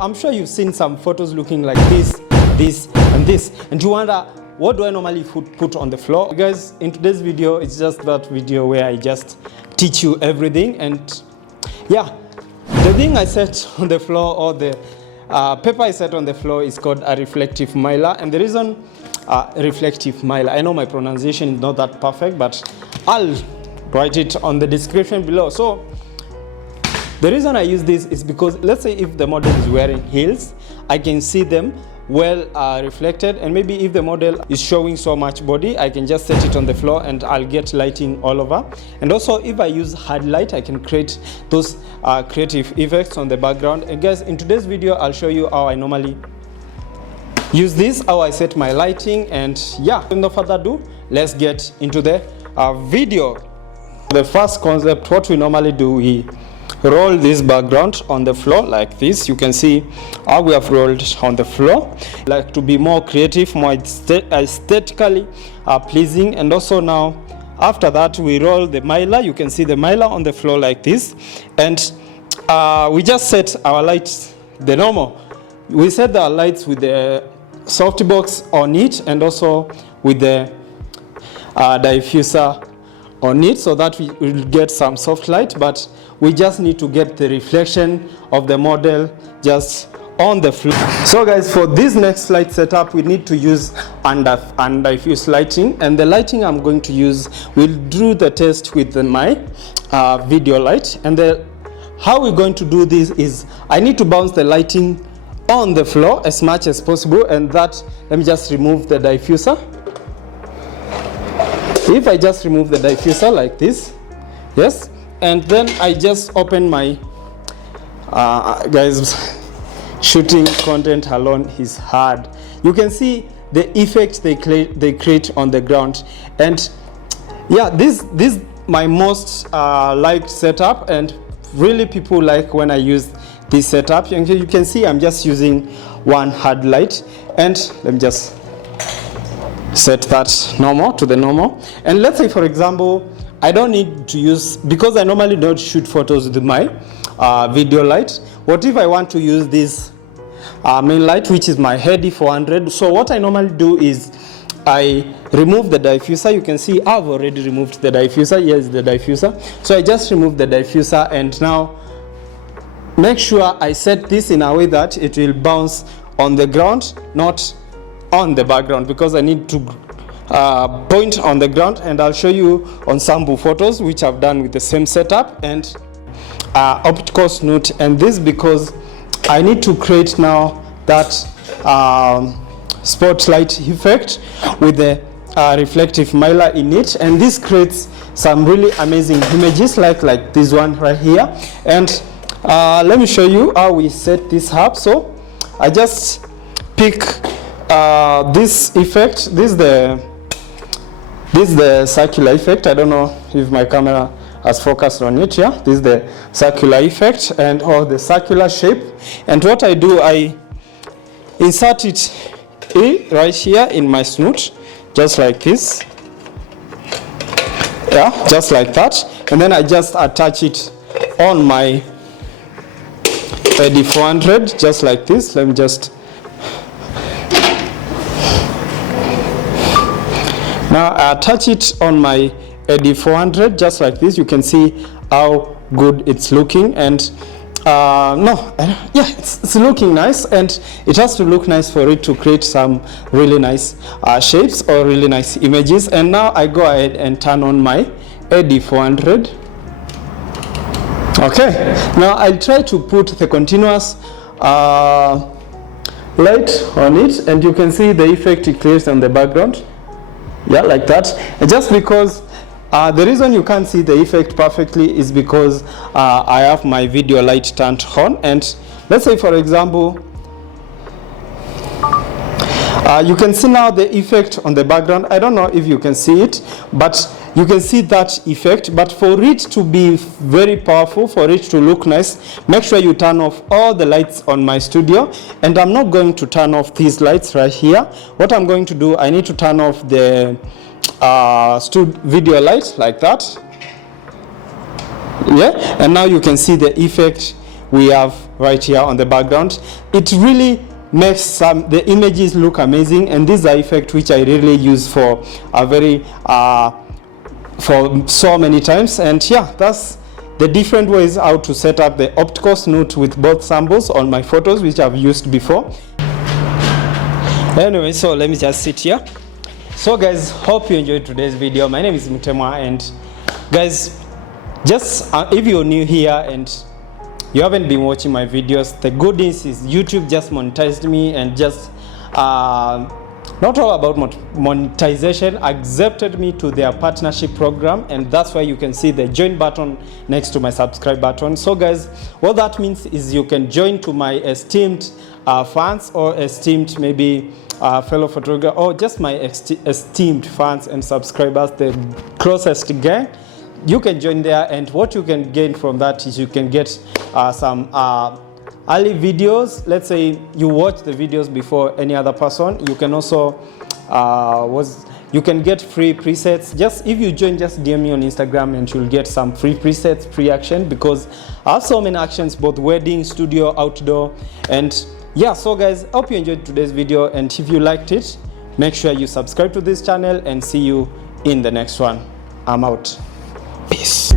I'm sure you've seen some photos looking like this, and this, and you wonder, what do I normally put on the floor? Guys, in today's video, it's just that video where I just teach you everything. And yeah, the thing I set on the floor, or the paper I set on the floor, is called a reflective mylar. And the reason reflective mylar, I know my pronunciation is not that perfect, but I'll write it on the description below. So the reason I use this is because, let's say if the model is wearing heels, I can see them well reflected, and maybe if the model is showing so much body, I can just set it on the floor and I'll get lighting all over. And also, if I use hard light, I can create those creative effects on the background. And guys, in today's video, I'll show you how I normally use this, how I set my lighting. And yeah, without no further ado, let's get into the video. The first concept, what we normally do, we roll this background on the floor like this. You can see how we have rolled on the floor, like to be more creative, more aesthetically pleasing. And also now, after that, we roll the mylar. You can see the mylar on the floor like this. And we just set our lights the normal. We set our lights with the softbox on it, and also with the diffuser on it, so that we will get some soft light, but we just need to get the reflection of the model just on the floor. So guys, for this next light setup, we need to use diffuse lighting, and the lighting I'm going to use, we'll do the test with my video light. And how we're going to do this is, I need to bounce the lighting on the floor as much as possible, and that, let me just remove the diffuser. If I just remove the diffuser like this, yes, and then I just open my, guys, shooting content alone is hard. You can see the effect they create on the ground. And yeah, this my most liked setup, and really people like when I use this setup. And you can see I'm just using one hard light, and let me just set that normal to the normal. And let's say, for example, I don't need to use, because I normally don't shoot photos with my video light. What if I want to use this main light, which is my Heady 400? So what I normally do is I remove the diffuser. You can see I've already removed the diffuser. Here's the diffuser. So I just remove the diffuser, and now make sure I set this in a way that it will bounce on the ground, not on the background, because I need to point on the ground. And I'll show you on sample photos which I've done with the same setup and optical snoot. And this because I need to create now that spotlight effect with the reflective mylar in it, and this creates some really amazing images like this one right here. And let me show you how we set this up. So I just pick this effect. This is the circular effect. I don't know if my camera has focused on it. Yeah, this is the circular effect, and or the circular shape. And what I do, I insert it right here in my snoot, just like this. Yeah, just like that. And then I just attach it on my Heady 400, just like this. Let me just. Now I attach it on my Heady 400 just like this. You can see how good it's looking. And yeah, it's looking nice, and it has to look nice for it to create some really nice shapes or really nice images. And now I go ahead and turn on my Heady 400. Okay, now I'll try to put the continuous light on it, and you can see the effect it creates on the background. Yeah, like that. And just because the reason you can't see the effect perfectly is because I have my video light turned on. And let's say, for example, you can see now the effect on the background. I don't know if you can see it, but you can see that effect. But for it to be very powerful, for it to look nice, make sure you turn off all the lights on my studio. And I'm not going to turn off these lights right here. What I'm going to do, I need to turn off the video light like that. Yeah, and now you can see the effect we have right here on the background. It really makes the images look amazing, and these are effects which I really use for a very for so many times. And yeah, that's the different ways how to set up the optical snoot with both samples on my photos, which I've used before. Anyway, so let me just sit here. So guys, hope you enjoyed today's video. My name is Mutemwa, and guys, just if you're new here and you haven't been watching my videos, the good news is YouTube just monetized me, and just not all about monetization, accepted me to their partnership program, and that's why you can see the join button next to my subscribe button. So guys, what that means is you can join to my esteemed fans, or esteemed maybe fellow photographer, or just my esteemed fans and subscribers, the closest gang. You can join there, and what you can gain from that is you can get some early videos. Let's say you watch the videos before any other person. You can also you can get free presets. Just if you join, just DM me on Instagram and you'll get some free presets, free action, because I have so many actions, both wedding, studio, outdoor. And yeah, so guys, hope you enjoyed today's video, and if you liked it, make sure you subscribe to this channel, and see you in the next one. I'm out. Peace.